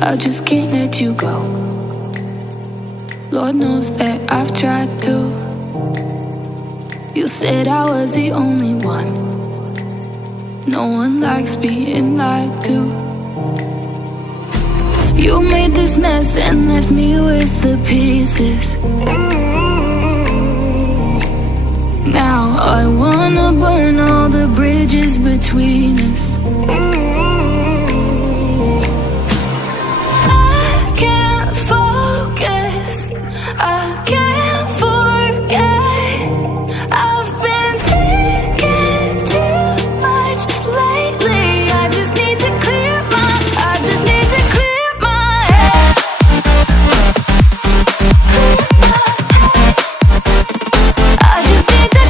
I just can't let you go. Lord knows that I've tried to. You said I was the only one. No one likes being lied to. You made this mess and left me with the pieces. Now I wanna burn all the bridges between us. I can't focus, I can't forget. I've been thinking too much lately. I just need to clear my head. I just need to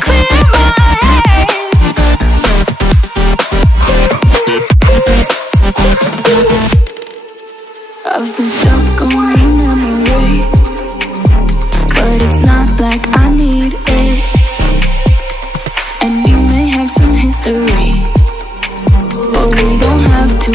clear my head. I've been stuck on your memory, but it's not like I need it. And we may have some history, but we don't have to